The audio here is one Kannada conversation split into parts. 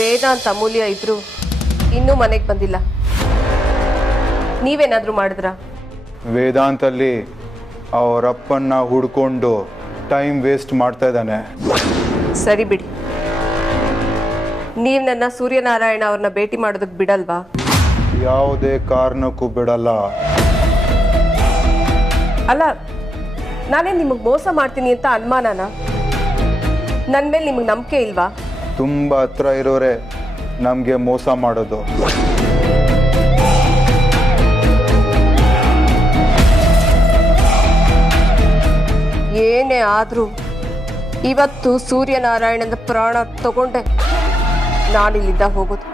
ವೇದಾಂತ ಅಮೂಲ್ಯ ಇದ್ರು ಇನ್ನೂ ಮನೆಗೆ ಬಂದಿಲ್ಲ. ನೀವೇನಾದರೂ ಮಾಡಿದ್ರಾ? ವೇದಾಂತಲ್ಲಿ ಅವರಪ್ಪನ್ನ ಹುಡ್ಕೊಂಡು ಟೈಮ್ ವೇಸ್ಟ್ ಮಾಡ್ತಾ ಇದ್ದಾನೆ. ಸರಿ ಬಿಡಿ, ನೀವು ನನ್ನ ಸೂರ್ಯನಾರಾಯಣ ಅವ್ರನ್ನ ಭೇಟಿ ಮಾಡೋದಕ್ಕೆ ಬಿಡಲ್ವಾ? ಯಾವುದೇ ಕಾರಣಕ್ಕೂ ಬಿಡಲ್ಲ. ಅಲ್ಲ, ನಾನೇ ನಿಮಗೆ ಮೋಸ ಮಾಡ್ತೀನಿ ಅಂತ ಅನುಮಾನನಾ? ನನ್ನ ಮೇಲೆ ನಿಮಗೆ ನಂಬಿಕೆ ಇಲ್ವಾ? ತುಂಬ ಹತ್ರ ಇರೋರೆ ನಮಗೆ ಮೋಸ ಮಾಡೋದು. ಏನೇ ಆದರೂ ಇವತ್ತು ಸೂರ್ಯನಾರಾಯಣನ ಪ್ರಾಣ ತಗೊಂಡೆ ನಾನಿಲ್ಲಿಂದ ಹೋಗೋದು.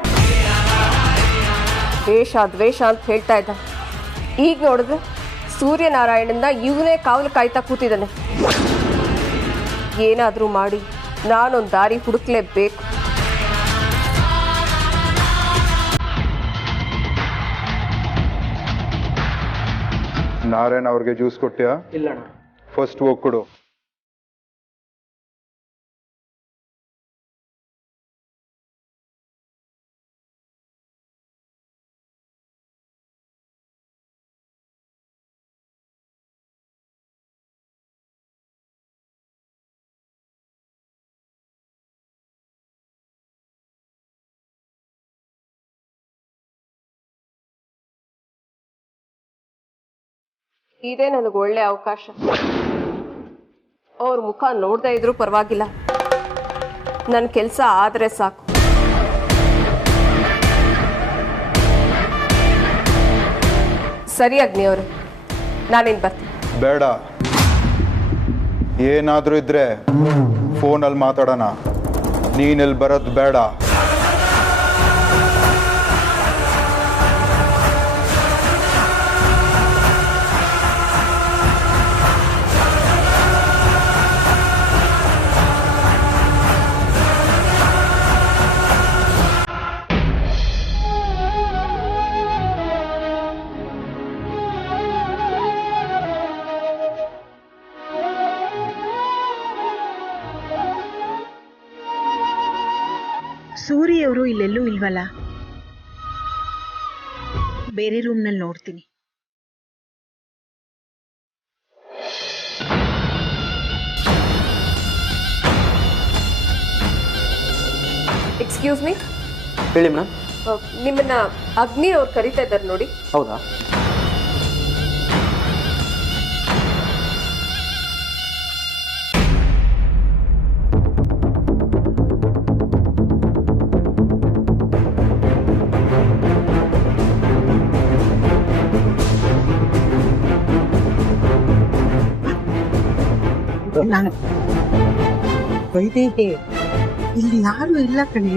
ದ್ವೇಷ ಅಂತ ಹೇಳ್ತಾ ಇದ್ದ, ಈಗ ನೋಡಿದ್ರೆ ಸೂರ್ಯನಾರಾಯಣನ ಇವನೇ ಕಾವಲು ಕಾಯ್ತಾ ಕೂತಿದ್ದಾನೆ. ಏನಾದರೂ ಮಾಡಿ ನಾನೊಂದು ದಾರಿ ಹುಡುಕ್ಲೇಬೇಕು. ನಾರಾಯಣ್ ಅವ್ರಿಗೆ ಜ್ಯೂಸ್ ಕೊಟ್ಟಿಯಾ? ಇಲ್ಲಣ್ಣ. ಫಸ್ಟ್ ಹೋಗಿ ಕೊಡು. ಇದೇ ನನಗೆ ಒಳ್ಳೆ ಅವಕಾಶ. ಅವ್ರ ಮುಖ ನೋಡದೇ ಇದ್ರೂ ಪರವಾಗಿಲ್ಲ, ನನ್ನ ಕೆಲಸ ಆದರೆ ಸಾಕು. ಸರಿ ಅಗ್ನಿ ಅವರೇ, ನಾನೇನು ಬರ್ತೀನಿ. ಬೇಡ, ಏನಾದರೂ ಇದ್ರೆ ಫೋನಲ್ಲಿ ಮಾತಾಡೋಣ. ನೀನೆಲ್ಲಿ ಬರೋದು ಬೇಡ. ಸೂರಿಯವರು ಇಲ್ಲೆಲ್ಲೂ ಇಲ್ವಲ್ಲ? ಬೇರೆ ರೂಮ್ನಲ್ಲಿ ನೋಡ್ತೀನಿ. Excuse me. ಹೇಳಿ ಮೇಡಮ್. ನಿಮ್ಮನ್ನ ಅಗ್ನಿ ಅವ್ರು ಕರೀತಾ ಇದ್ದಾರೆ ನೋಡಿ. ಹೌದಾ? ನಾನು ವೈದೇಹಿ, ಇಲ್ಲಿ ಯಾರು ಇಲ್ಲ ಕಣೆ.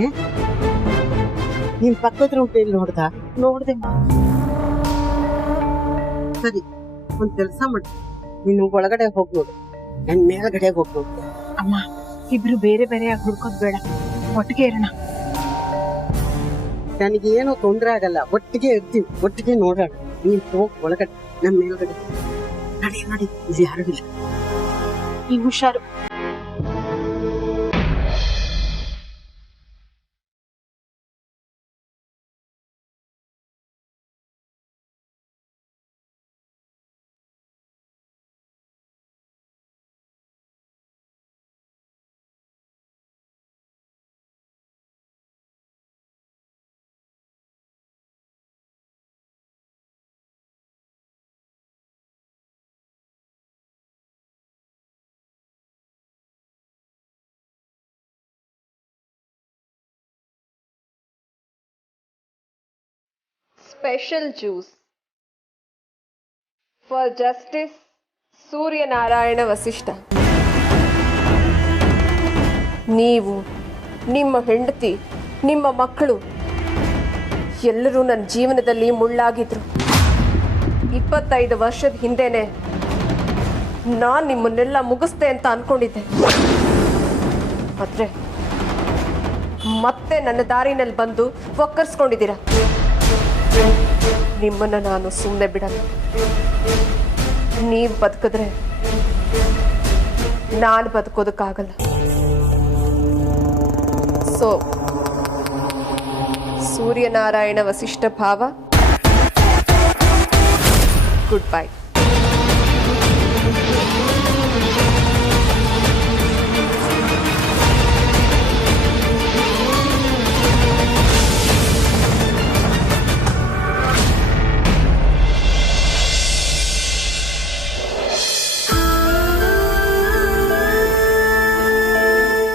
ನೀನ್ ಪಕ್ಕದ ರೂಟಲ್ಲಿ ನೋಡ್ದೆ. ಸರಿ, ಒಂದ್ ಕೆಲಸ ಮಾಡಿ, ನೀನು ಒಳಗಡೆ ಹೋಗ್ ನೋಡು, ನನ್ ಮೇಲ್ಗಡೆ ಹೋಗ್ ನೋಡು. ಅಮ್ಮ, ಇಬ್ರು ಬೇರೆ ಬೇರೆಯಾಗಿ ಹುಡ್ಕೋದ್ ಬೇಡ, ಒಟ್ಟಿಗೆ ಇರೋಣ. ನನಗೇನು ತೊಂದರೆ ಆಗಲ್ಲ, ಒಟ್ಟಿಗೆ ಇರ್ತೀವಿ, ಒಟ್ಟಿಗೆ ನೋಡೋಣ. ನೀನ್ ಹೋಗ್ ಒಳಗಡೆ, ನಮ್ ಮೇಲ್ಗಡೆ ನಡಿ. ಇಲ್ಲಿ ಯಾರು ಇಲ್ಲ. ಈ ಹುಷಾರು. Special juice for Justice Suryanarayana Vasishtha. ನೀವು, ನಿಮ್ಮ ಹೆಂಡತಿ, ನಿಮ್ಮ ಮಕ್ಕಳು ಎಲ್ಲರೂ ನನ್ನ ಜೀವನದಲ್ಲಿ ಮುಳ್ಳಾಗಿದ್ರು. 25 ವರ್ಷದ ಹಿಂದೆನೆ ನಾನು ನಿಮ್ಮನ್ನೆಲ್ಲ ಮುಗಿಸ್ದೆ ಅಂತ ಅನ್ಕೊಂಡಿದ್ದೆ. ಆದರೆ ಮತ್ತೆ ನನ್ನ ದಾರಿನಲ್ಲಿ ಬಂದು ಒಕ್ಕರ್ಸ್ಕೊಂಡಿದ್ದೀರಾ. ನಿಮ್ಮನ್ನ ನಾನು ಸುಮ್ಮನೆ ಬಿಡಲ್ಲ. ನೀವು ಬದುಕಿದ್ರೆ ನಾನು ಬದುಕೋದಕ್ಕಾಗಲ್ಲ. ಸೊ ಸೂರ್ಯನಾರಾಯಣ ವಸಿಷ್ಠ ಭಾವ. Good bye.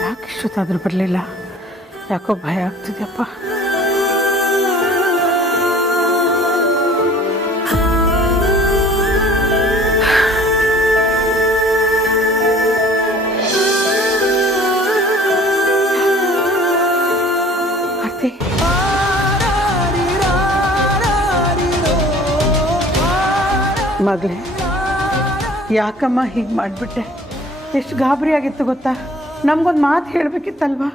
ಯಾಕಿಷ್ಟೊತ್ತಾದ್ರೂ ಬರಲಿಲ್ಲ? ಯಾಕೋ ಭಯ ಆಗ್ತಿದೆಯಪ್ಪ. ಆರ್ತಿ, ಮಗಳೇ, ಯಾಕಮ್ಮ ಹೀಗೆ ಮಾಡಿಬಿಟ್ಟೆ? ಎಷ್ಟು ಗಾಬರಿ ಆಗಿತ್ತು ಗೊತ್ತಾ? ನಮ್ಗೊಂದು ಮಾತು ಹೇಳಬೇಕಿತ್ತಲ್ವಾ?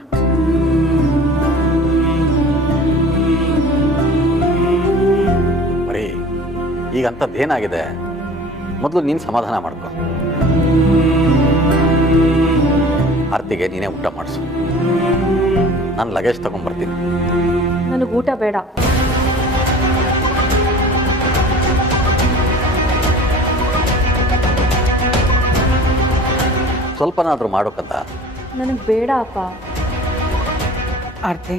ಬರೀ ಈಗ ಅಂಥದ್ದೇನಾಗಿದೆ? ಮೊದಲು ನೀನು ಸಮಾಧಾನ ಮಾಡ್ಕೊ. ಆರ್ತಿಗೆ ನೀನೇ ಊಟ ಮಾಡಿಸು. ನಾನು ಲಗೇಜ್ ತಗೊಂಡ್ಬರ್ತೀನಿ. ನನಗೆ ಊಟ ಬೇಡ. ಸ್ವಲ್ಪನಾದರೂ ಮಾಡೋಕ್ಕಂತ. ನನಗೆ ಬೇಡ ಅಪ್ಪ. ಆರ್ತಿ,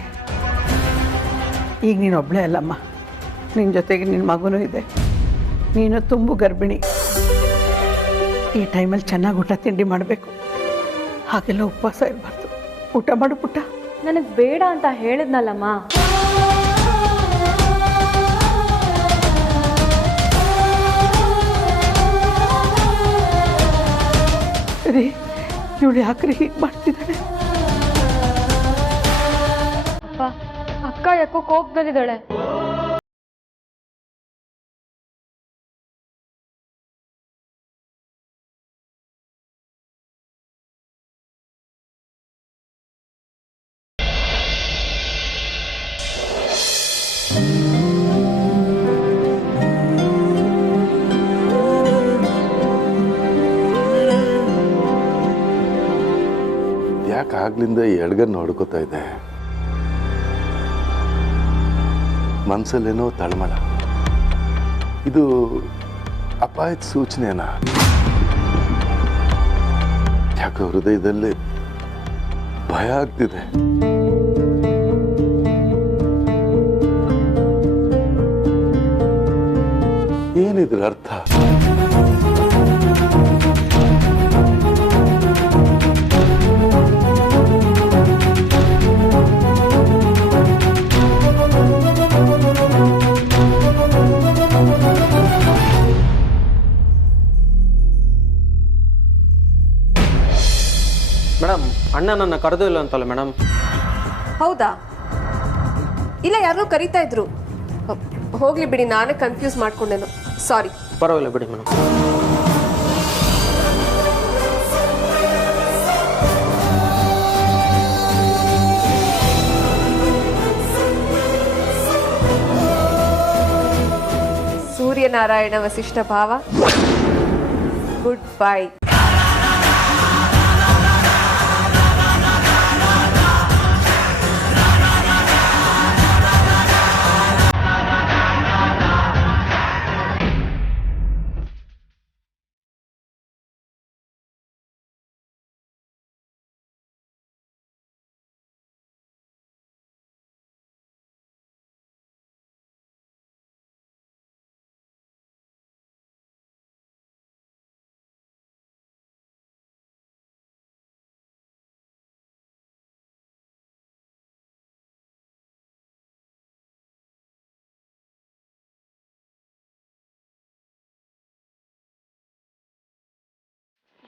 ಈಗ ನೀನು ಒಬ್ಬಳೇ ಅಲ್ಲಮ್ಮ, ನಿನ್ನ ಜೊತೆಗೆ ನಿನ್ನ ಮಗನೂ ಇದೆ. ನೀನು ತುಂಬು ಗರ್ಭಿಣಿ. ಈ ಟೈಮಲ್ಲಿ ಚೆನ್ನಾಗಿ ಊಟ ತಿಂಡಿ ಮಾಡಬೇಕು. ಹಾಗೆಲ್ಲ ಉಪವಾಸ ಇರಬಾರ್ದು. ಊಟ ಮಾಡು ಪುಟ್ಟ. ನನಗೆ ಬೇಡ ಅಂತ ಹೇಳಿದ್ನಲ್ಲಮ್ಮ. ಸರಿ, ಇವಳು ಯಾಕ್ರಿ ಹೀಗೆ ಮಾಡ್ತಿದ್ದಾಳೆ? ಅಪ್ಪ, ಅಕ್ಕ ಯಾಕೋ ಕೋಪದಲ್ಲಿದ್ದಾಳೆ. ಯಾಕೆ ಆಗ್ಲಿಂದ ಎಡಗನ್ನು ಹೊಡ್ಕೋತಾ ಇದೆ? ಮನಸ್ಸಲ್ಲೇನೋ ತಳಮಳ. ಇದು ಅಪಾಯದ ಸೂಚನೆನಾ? ಯಾಕೆ ಹೃದಯದಲ್ಲಿ ಭಯ ಆಗ್ತಿದೆ. ಏನಿದ್ರ ಅರ್ಥ? ಮೇಡಮ್, ಅಣ್ಣ ನನ್ನ ಕರೆದೂ ಇಲ್ಲ ಅಂತಲ್ಲ ಮೇಡಮ್? ಹೌದಾ? ಇಲ್ಲ, ಯಾರೋ ಕರೀತಾ ಇದ್ರು. ಹೋಗ್ಲಿ ಬಿಡಿ, ನಾನೇ ಕನ್ಫ್ಯೂಸ್ ಮಾಡ್ಕೊಂಡೇನು. ಸಾರಿ. ಪರವಾಗಿಲ್ಲ ಬಿಡಿ ಮೇಡಮ್. ಸೂರ್ಯನಾರಾಯಣ ವಸಿಷ್ಠ ಭಾವ. Good bye.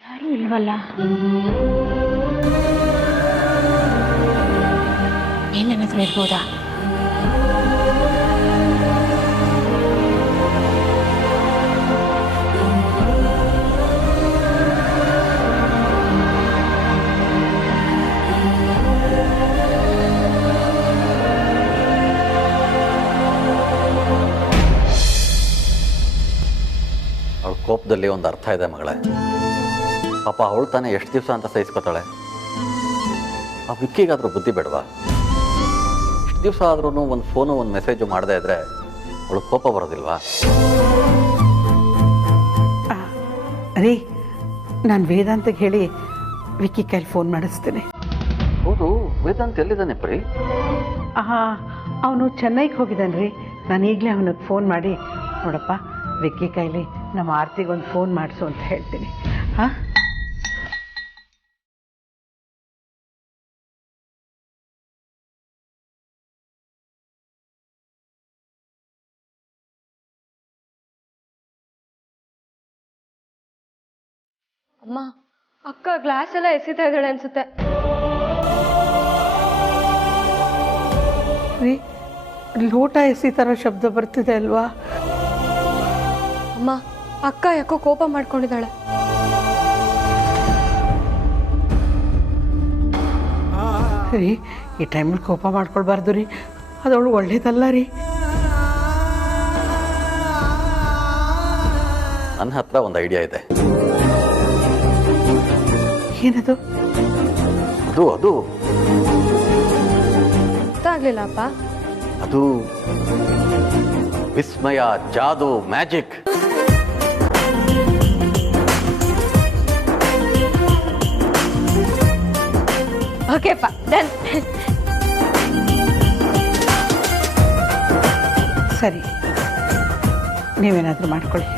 ಯಾರೂ ಇಲ್ವಲ್ಲ? ಏನೇನಾದ್ರೂ ಇರ್ಬೋದಾ? ಅವಳ ಕೋಪದಲ್ಲಿ ಒಂದು ಅರ್ಥ ಇದೆ ಮಗಳೇ. ಪಾಪ ಅವಳು ತಾನೇ ಎಷ್ಟು ದಿವಸ ಅಂತ ಸಹಿಸ್ಕೊತಾಳೆ. ಆ ವಿಕ್ಕಿಗಾದ್ರೂ ಬುದ್ಧಿ ಬೇಡವಾ? ಇಷ್ಟು ದಿವಸ ಆದ್ರೂ ಒಂದು ಫೋನು ಒಂದು ಮೆಸೇಜು ಮಾಡದೇ ಇದ್ರೆ ಅವಳು ಕೋಪ ಬರೋದಿಲ್ವಾ? ರೀ, ನಾನು ವೇದಾಂತಗೆ ಹೇಳಿ ವಿಕ್ಕಿ ಕೈಲಿ ಫೋನ್ ಮಾಡಿಸ್ತೇನೆ. ಹೌದು, ವೇದಾಂತ್ ಎಲ್ಲಿದ್ದಾನೆ ಪ್ರೀ? ಅವನು ಚೆನ್ನೈಗೆ ಹೋಗಿದ್ದಾನೆ ರೀ. ನಾನು ಈಗಲೇ ಅವನಿಗೆ ಫೋನ್ ಮಾಡಿ, ನೋಡಪ್ಪ ವಿಕ್ಕಿ ಕೈಲಿ ನಮ್ಮ ಆರ್ತಿಗೊಂದು ಫೋನ್ ಮಾಡಿಸು ಅಂತ ಹೇಳ್ತೀನಿ. ಹಾಂ, ಅಮ್ಮ, ಅಕ್ಕ ಗ್ಲಾಸ್ ಎಲ್ಲ ಎಸಿತಾ ಇದ್ದಾಳೆ ಅನ್ಸುತ್ತೆ. ರೀ, ಲೋಟ ಎಸಿ ಥರ ಶಬ್ದ ಬರ್ತಿದೆ ಅಲ್ವಾ? ಅಮ್ಮ, ಅಕ್ಕ ಯಾಕೋ ಕೋಪ ಮಾಡ್ಕೊಂಡಿದ್ದಾಳೆ. ರೀ, ಈ ಟೈಮಲ್ಲಿ ಕೋಪ ಮಾಡ್ಕೊಳ್ಬಾರ್ದು ರೀ, ಅದವಳು ಒಳ್ಳೇದಲ್ಲ ರೀ. ನನ್ನ ಹತ್ರ ಒಂದು ಐಡಿಯಾ ಇದೆ. ಏನದು? ಅದು ಗೊತ್ತಾಗ್ಲಿಲ್ಲ ಅಪ್ಪ. ಅದು ವಿಸ್ಮಯ, ಜಾದು, ಮ್ಯಾಜಿಕ್. ಓಕೆಪ್ಪ, ಡನ್. ಸರಿ, ನೀವೇನಾದರೂ ಮಾಡ್ಕೊಳ್ಳಿ.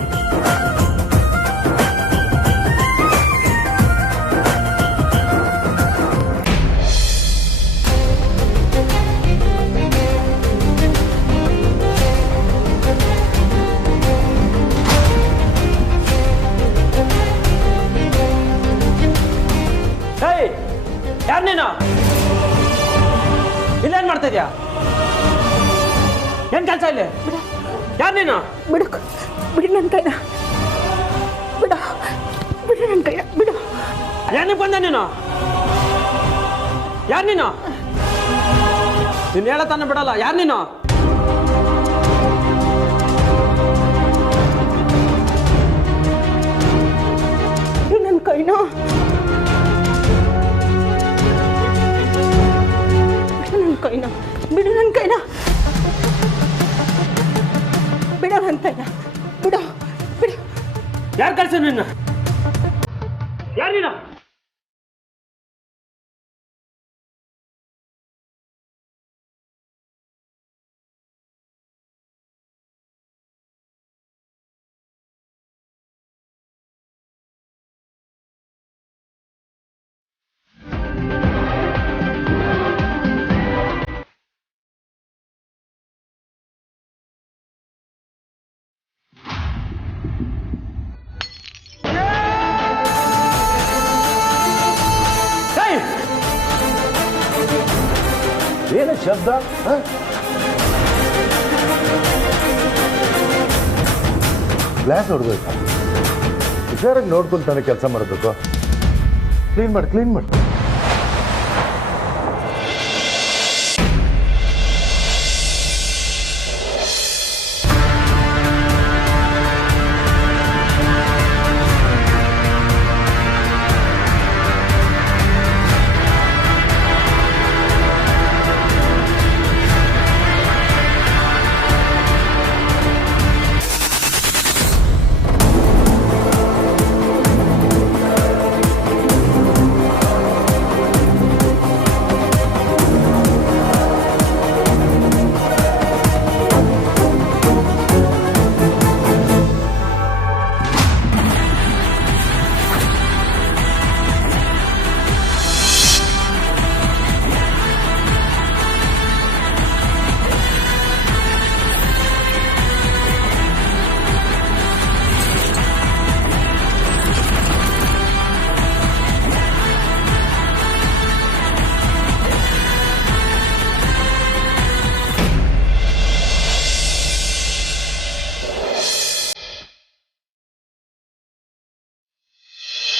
ಯಾರು ನೀನು? ಇಲ್ಲೇನು ಮಾಡ್ತಾ ಇದೀಯಾ? ಏನು ಕೆಲಸ ಇಲ್ಲಿ? ಯಾರು ನೀನು? ಬಿಡು, ಬಿಡು ನನ್ನ ಕೈನ, ಬಿಡು, ಬಿಡು ನನ್ನ ಕೈನ, ಬಿಡು. ಏನಕ್ಕೆ ಬಂದೆ ನೀನು? ಯಾರು ನೀನು? ನೀನು ಹೇಳತಾನೆ ಬಿಡಲ್ಲ. ಯಾರು ನೀನು? ನನ್ನ ಕೈನ, ಕೈನ, ಬಿಡು ನನ್ನ ಕೈನ, ಬಿಡು ನನ್ನ ಕೈನ, ಬಿಡು, ಬಿಡು. ಯಾರು ಕಳ್ಸ ನಿನ್ನ? ಯಾರು ನೀನು? ಏನು ಶಬ್ದ? ಗ್ಲಾಸ್ ಹೊಡ್ಬೇಕಾ? ಹುಷಾರಾಗಿ ನೋಡ್ಕೊಂಡು ತಾನೇ ಕೆಲಸ ಮಾಡಬೇಕು. ಕ್ಲೀನ್ ಮಾಡಿ, ಕ್ಲೀನ್ ಮಾಡಿ.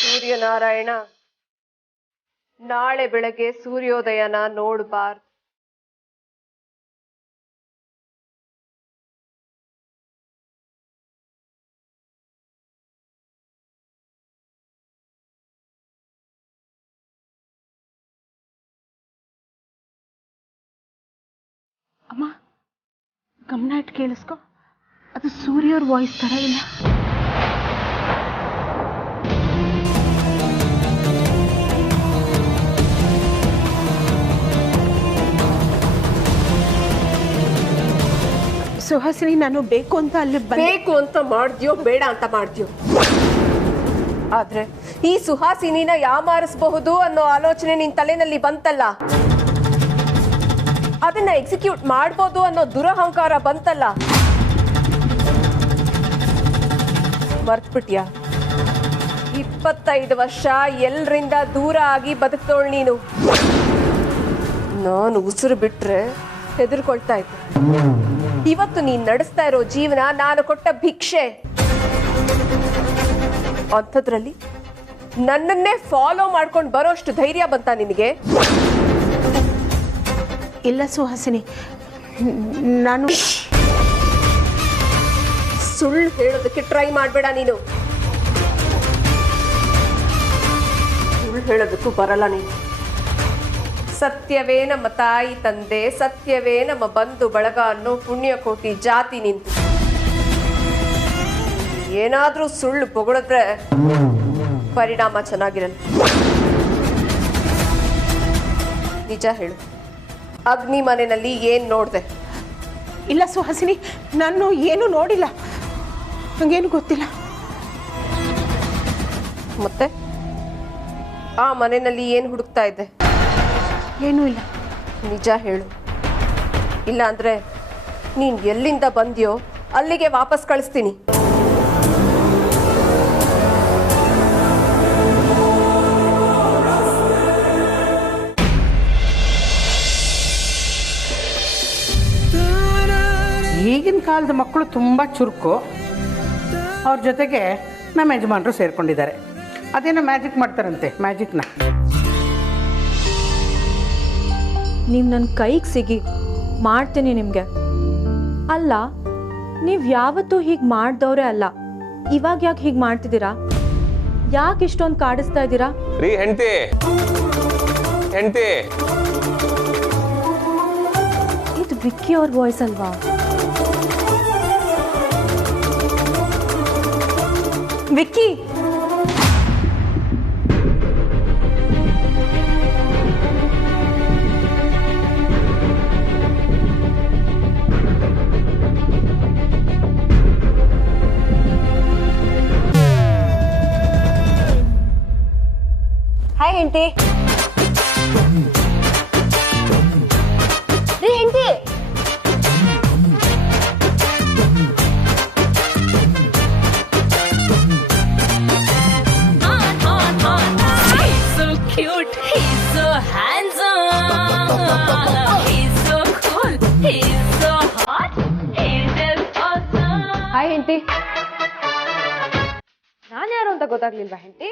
ಸೂರ್ಯನಾರಾಯಣ, ನಾಳೆ ಬೆಳಗ್ಗೆ ಸೂರ್ಯೋದಯನ ನೋಡಬಾರ್ದು. ಅಮ್ಮ ಗಮನ ಇಟ್ಟು ಕೇಳಿಸ್ಕೊ, ಅದು ಸೂರ್ಯವ್ರ ವಾಯ್ಸ್ ಥರ ಇಲ್ಲ. ಸುಹಾಸಿನಿ, ನಾನು ಬೇಕು ಅಂತ ಅಲ್ಲಿ ಬೇಕು ಅಂತ ಮಾಡ್ದ್ಯೋ ಬೇಡ ಅಂತ ಮಾಡ್ದ್ಯೋ, ಆದ್ರೆ ಈ ಸುಹಾಸಿನಿನ ಯಾಮಾರಿಸಬಹುದು ಅನ್ನೋ ಆಲೋಚನೆ ನಿನ್ ತಲೆನಲ್ಲಿ ಬಂತಲ್ಲ, ಅದನ್ನ ಎಕ್ಸಿಕ್ಯೂಟ್ ಮಾಡ್ಬೋದು ಅನ್ನೋ ದುರಹಂಕಾರ ಬಂತಲ್ಲ, ಮರ್ತ್ಬಿಟ್ಯಾ? 25 ವರ್ಷ ಎಲ್ಲರಿಂದ ದೂರ ಆಗಿ ಬದುಕ್ತೋಳ್ ನೀನು. ನಾನು ಉಸಿರು ಬಿಟ್ರೆ ಹೆದರ್ಕೊಳ್ತಾ ಇದ್ದೆ. ಇವತ್ತು ನೀನ್ ನಡೆಸ್ತಾ ಇರೋ ಜೀವನ ನಾನು ಕೊಟ್ಟ ಭಿಕ್ಷೆ. ಅಂಥದ್ರಲ್ಲಿ ನನ್ನನ್ನೇ ಫಾಲೋ ಮಾಡ್ಕೊಂಡು ಬರೋಷ್ಟು ಧೈರ್ಯ ಬಂತ ನಿನಗೆ? ಇಲ್ಲ ಸುಹಾಸಿನಿ, ನಾನು ಸುಳ್ಳು ಹೇಳೋದಕ್ಕೆ ಟ್ರೈ ಮಾಡಬೇಡ ನೀನು. ಸುಳ್ಳು ಹೇಳೋದಕ್ಕೂ ಬರಲ್ಲ ನೀನು. ಸತ್ಯವೇ ನಮ್ಮ ತಾಯಿ ತಂದೆ, ಸತ್ಯವೇ ನಮ್ಮ ಬಂಧು ಬಳಗ ಅನ್ನೋ ಪುಣ್ಯಕೋಟಿ ಜಾತಿ ನಿಂತು ಏನಾದ್ರೂ ಸುಳ್ಳು ಬೊಗಳಿದ್ರೆ ಪರಿಣಾಮ ಚೆನ್ನಾಗಿರಲ್ಲ. ನಿಜ ಹೇಳು, ಅಗ್ನಿ ಮನೆಯಲ್ಲಿ ಏನ್ ನೋಡ್ದೆ? ಇಲ್ಲ ಸುಹಾಸಿನಿ, ನಾನು ಏನು ನೋಡಿಲ್ಲ, ನಂಗೇನು ಗೊತ್ತಿಲ್ಲ. ಮತ್ತೆ ಆ ಮನೆಯಲ್ಲಿ ಏನು ಹುಡುಕ್ತಾ ಇದ್ದೆ? ಏನೂ ಇಲ್ಲ. ನಿಜ ಹೇಳು, ಇಲ್ಲ ಅಂದ್ರೆ ನೀನ್ ಎಲ್ಲಿಂದ ಬಂದ್ಯೋ ಅಲ್ಲಿಗೆ ವಾಪಸ್ ಕಳಿಸ್ತೀನಿ. ಈಗಿನ ಕಾಲದ ಮಕ್ಕಳು ತುಂಬ ಚುರುಕು. ಅವ್ರ ಜೊತೆಗೆ ನಮ್ಮ ಯಜಮಾನರು ಸೇರ್ಕೊಂಡಿದ್ದಾರೆ. ಅದೇನೋ ಮ್ಯಾಜಿಕ್ ಮಾಡ್ತಾರಂತೆ, ಮ್ಯಾಜಿಕ್ನ. ನೀವು ನನ್ನ ಕೈಗೆ ಸಿಗಿ ಮಾಡ್ತೀನಿ ನಿಮಗೆ. ಅಲ್ಲ, ನೀವು ಯಾವತ್ತೂ ಹೀಗೆ ಮಾಡ್ದವ್ರೆ ಅಲ್ಲ, ಇವಾಗ ಯಾಕೆ ಹೀಗೆ ಮಾಡ್ತಿದ್ದೀರಾ? ಯಾಕೆ ಇಷ್ಟೊಂದು ಕಾಡಿಸ್ತಾ ಇದ್ದೀರಾ? ರೀ ಹೆಂಡತಿ, ಹೆಂಡತಿ, ಇದು ವಿಕ್ಕಿ ಅವ್ರ ವಾಯ್ಸ್ ಅಲ್ವಾ? ವಿಕ್ಕಿ, ಹಾಯ್ ಹೆಂಡತಿ. ರೀ ಹೆಂಡತಿ, ಹಾಯ್ ಹೆಂಡತಿ. ನಾನು ಯಾರು ಅಂತ ಗೊತ್ತಾಗ್ಲಿಲ್ವಾ ಹೆಂಡತಿ?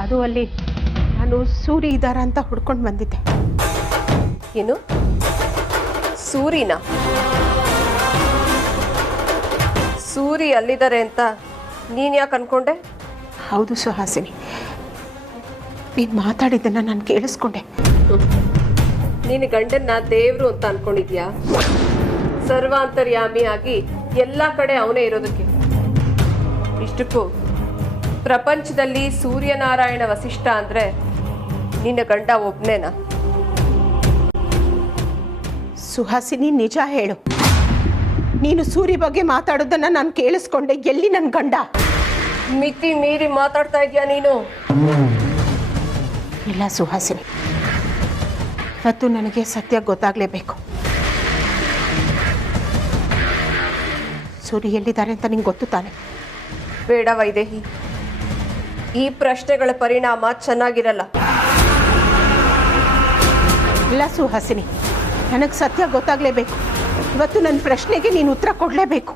ಅದು ಅಲ್ಲಿ ನಾನು ಸೂರಿ ಇದ್ದಾರ ಅಂತ ಹುಡ್ಕೊಂಡು ಬಂದಿದ್ದೆ. ಏನು ಸೂರಿನ? ಸೂರಿ ಅಲ್ಲಿದ್ದಾರೆ ಅಂತ ನೀನ್ ಯಾಕೆ ಅನ್ಕೊಂಡೆ? ಹೌದು ಸುಹಾಸಿನಿ, ನೀನು ಮಾತಾಡಿದ್ದನ್ನು ನಾನು ಕೇಳಿಸ್ಕೊಂಡೆ. ನೀನು ಗಂಡನ್ನ ದೇವ್ರು ಅಂತ ಅನ್ಕೊಂಡಿದ್ಯಾ? ಸರ್ವಾಂತರ್ಯಾಮಿ ಆಗಿ ಎಲ್ಲ ಕಡೆ ಅವನೇ ಇರೋದಕ್ಕೆ. ಇಷ್ಟಕ್ಕೂ ಪ್ರಪಂಚದಲ್ಲಿ ಸೂರ್ಯನಾರಾಯಣ ವಸಿಷ್ಠ ಅಂದ್ರೆ ನಿನ್ನ ಗಂಡ ಒಬ್ನೇನಾ? ಸುಹಾಸಿನಿ, ನಿಜ ಹೇಳು, ನೀನು ಸೂರಿ ಬಗ್ಗೆ ಮಾತಾಡೋದನ್ನ ನಾನು ಕೇಳಿಸ್ಕೊಂಡೆ. ಎಲ್ಲಿ ನನ್ನ ಗಂಡ? ಮಿತಿ ಮೀರಿ ಮಾತಾಡ್ತಾ ಇದೀಯ ನೀನು. ಇಲ್ಲ ಸುಹಾಸಿನಿ, ಇವತ್ತು ನನಗೆ ಸತ್ಯ ಗೊತ್ತಾಗಲೇಬೇಕು. ಸೂರಿ ಎಲ್ಲಿದ್ದಾರೆ ಅಂತ ನಿಂಗೆ ಗೊತ್ತು ತಾನೆ? ಬೇಡ ವೈದೇಹಿ, ಈ ಪ್ರಶ್ನೆಗಳ ಪರಿಣಾಮ ಚೆನ್ನಾಗಿರಲ್ಲ. ಇಲ್ಲ ಸುಹಾಸಿನಿ, ನನಗೆ ಸತ್ಯ ಗೊತ್ತಾಗಲೇಬೇಕು. ಇವತ್ತು ನನ್ನ ಪ್ರಶ್ನೆಗೆ ನೀನು ಉತ್ತರ ಕೊಡಲೇಬೇಕು.